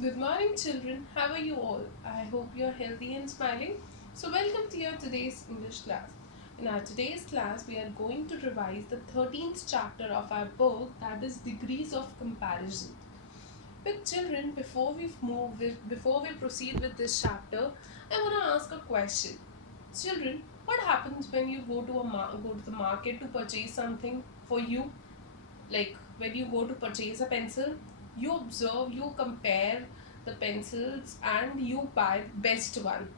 Good morning, children. How are you all? I hope you're healthy and smiling. So, welcome to your today's English class. In our today's class, we are going to revise the 13th chapter of our book, that is Degrees of Comparison. But children, before we proceed with this chapter, I want to ask a question. Children, what happens when you go to the market to purchase something for you? Like when you go to purchase a pencil, you observe, you compare the pencils and you buy best one.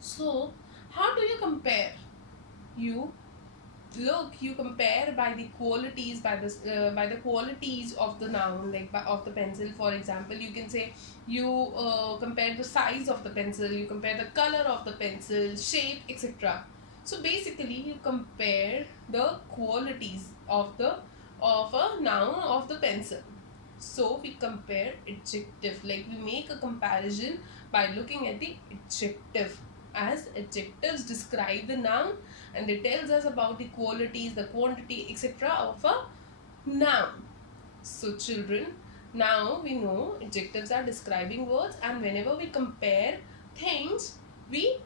So how do you compare? You you compare by the qualities, by the qualities of the noun, like of the pencil. For example, you can say you compare the size of the pencil, you compare the color of the pencil, shape, etc. So basically you compare the qualities of a noun of the pencil. So we compare adjective, like we make a comparison by looking at the adjective, as adjectives describe the noun and they tells us about the qualities, the quantity, etc. of a noun. So children, now we know adjectives are describing words, and whenever we compare things, we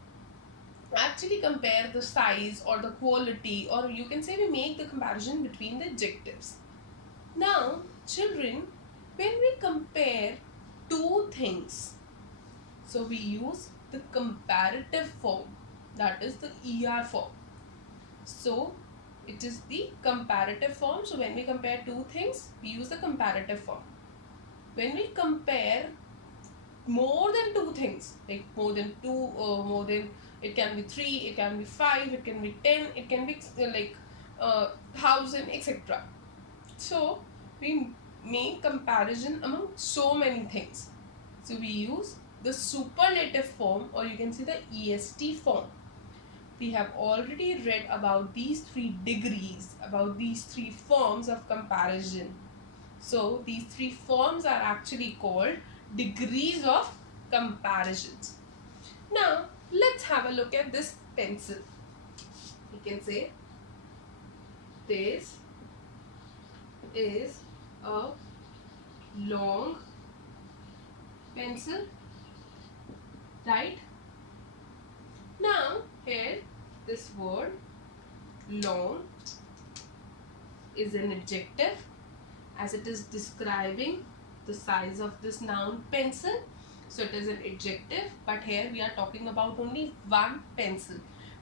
actually compare the size or the quality, or you can say we make the comparison between the adjectives. Now children, when we compare two things, so we use the comparative form, that is the ER form. So it is the comparative form. So when we compare two things, we use the comparative form. When we compare more than two things, like more than, it can be 3, it can be 5, it can be 10, it can be like 1000, etc. So we make comparison among so many things. So we use the superlative form, or you can say the EST form. We have already read about these 3 degrees, about these 3 forms of comparison. So these 3 forms are actually called degrees of comparisons. Now let's have a look at this pencil. We can say this is a long pencil, right? Now here this word long is an adjective, as it is describing the size of this noun pencil. So it is an adjective, but here we are talking about only one pencil.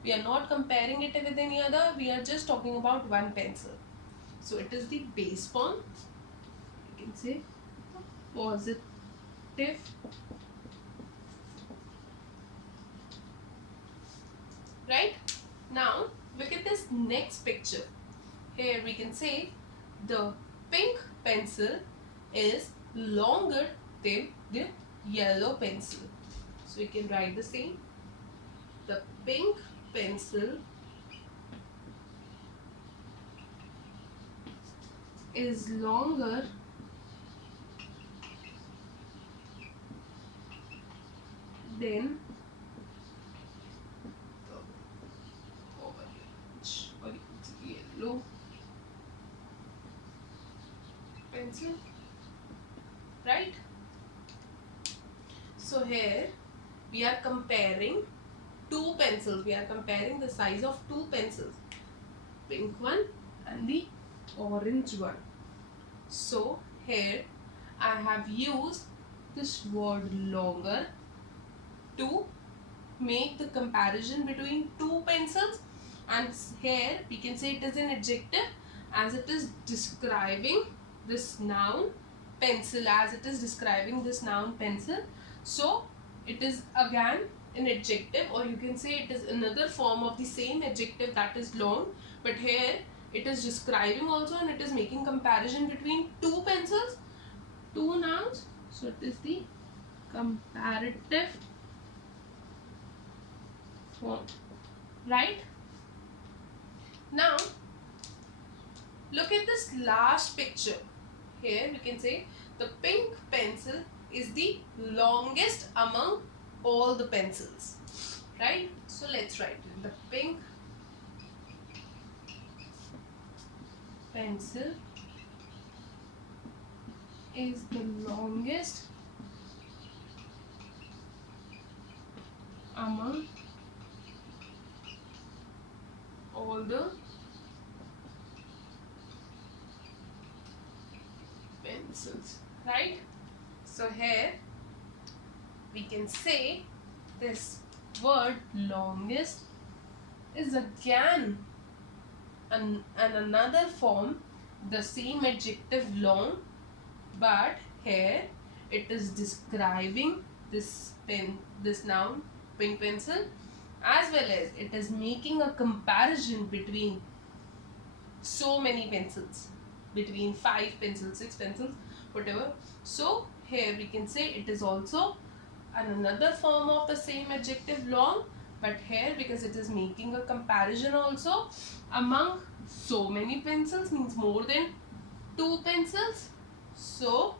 We are not comparing it with any other, we are just talking about one pencil. So it is the base form. You can say positive. Right? Now look at this next picture. Here we can say the pink pencil is longer than the yellow pencil. So we can write the same. The pink pencil is longer than the orange or yellow pencil, right? So here we are comparing two pencils. We are comparing the size of two pencils, pink one and the orange one. So here I have used this word longer to make the comparison between two pencils, and here we can say it is an adjective, as it is describing this noun pencil, so it is again an adjective, or you can say it is another form of the same adjective, that is long, but here it is describing also, and it is making comparison between two pencils, two nouns. So it is the comparative form, right? Now look at this last picture. Here we can say the pink pencil is the longest among all the pencils, right? So let's write it. The pink pencil is the longest among all the pencils, right? So here we can say this word longest is again an another form, the same adjective long, but here it is describing this this noun pink pencil, as well as it is making a comparison between so many pencils, between 5 pencils, 6 pencils, whatever. So here we can say it is also another form of the same adjective long, but here because it is making a comparison also among so many pencils, means more than 2 pencils. So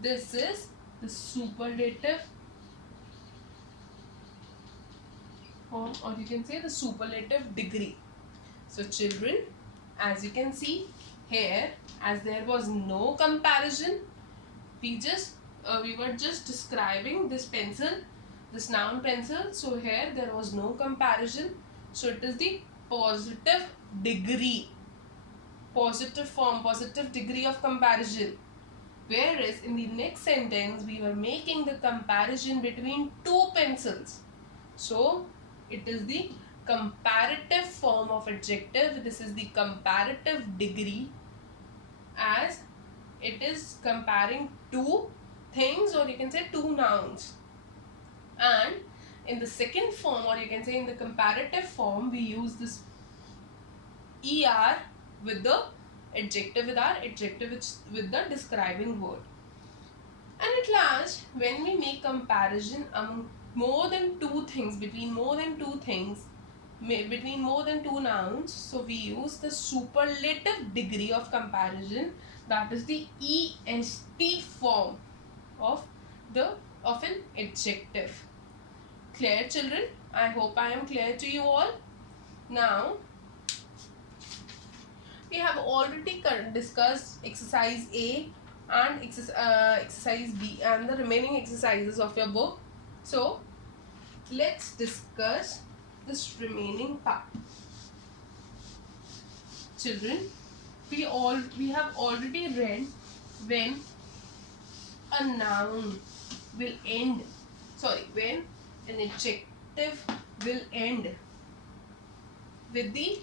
this is the superlative form, or you can say the superlative degree. So children, as you can see here, as there was no comparison, we were just describing this pencil, this noun pencil. So here there was no comparison, so it is the positive degree, positive form, positive degree of comparison. Whereas in the next sentence we were making the comparison between 2 pencils, so it is the comparative form of adjective. This is the comparative degree, as it is comparing 2 things, or you can say 2 nouns. And in the second form, or you can say in the comparative form, we use this er with the adjective, with our adjective with the describing word. And at last, when we make comparison among more than 2 things, between more than 2 things, between more than 2 nouns, so we use the superlative degree of comparison, that is the est form of an adjective. Clear, children? I hope I am clear to you all. Now we have already discussed exercise A and exercise B and the remaining exercises of your book. So let's discuss this remaining part. Children, we have already read when a noun will end, when an adjective will end with the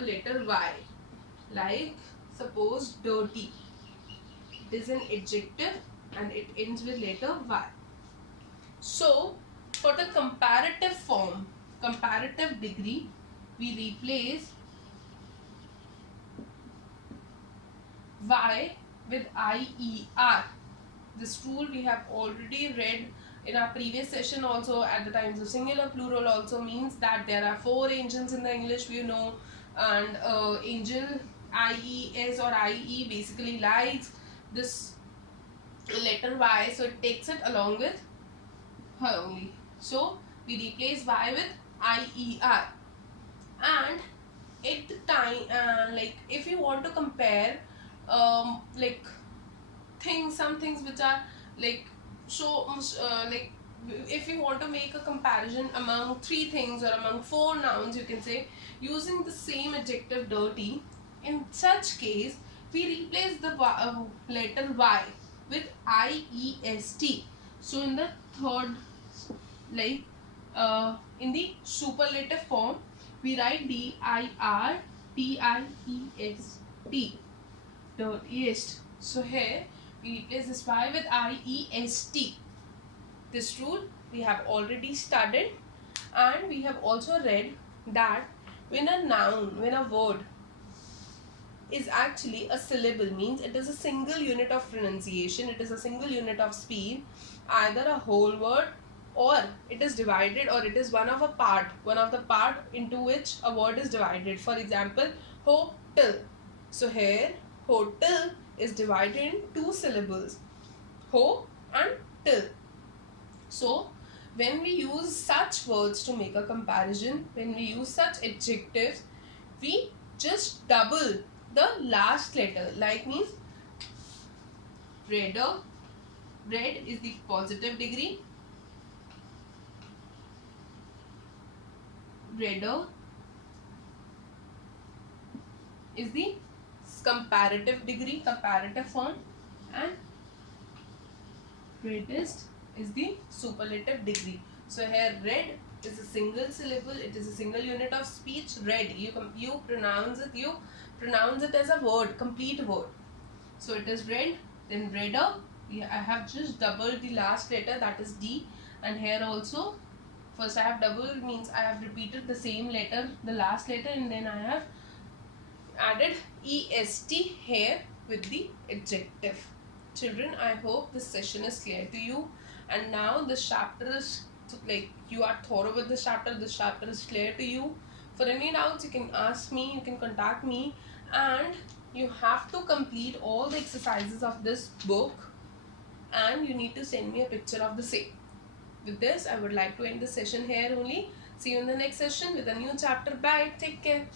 letter Y. Like suppose dirty, it is an adjective and it ends with letter Y. So for the comparative form, comparative degree, we replace Y with IER. This rule we have already read in our previous session also, at the times of singular plural also, means that there are 4 angels in the English, we know, and angel IES or IE basically likes this letter Y, so it takes it along with her only. So we replace Y with IER. And at the time, like if you want to compare like some things which are like like if you want to make a comparison among 3 things or among 4 nouns, you can say, using the same adjective dirty, in such case we replace the letter Y with IEST. So in the third, like in the superlative form, we write DIRTIEST, dirtiest. So here we replace this Y with IEST. This rule we have already studied, and we have also read that when a noun, when a word is actually a syllable, means it is a single unit of pronunciation, it is a single unit of speed, either a whole word or it is divided, or it is one of the part into which a word is divided. For example, hotel. So here hotel is divided in 2 syllables, ho and till. So when we use such words to make a comparison, when we use such adjectives, we just double the last letter, like means redder, red is the positive degree, redder is the comparative degree, comparative form, and reddest is the superlative degree. So here red is a single syllable, it is a single unit of speech. Red, you pronounce it as a word, complete word. So it is red, then redder. I have just doubled the last letter, that is D, and here also first I have doubled, means I have repeated the same letter, the last letter, and then I have added est here with the adjective. Children, I hope this session is clear to you, and now this chapter is like you are thorough with this chapter is clear to you. For any doubts you can ask me, you can contact me, and you have to complete all the exercises of this book, and you need to send me a picture of the same. With this, I would like to end the session here only. See you in the next session with a new chapter. Bye. Take care.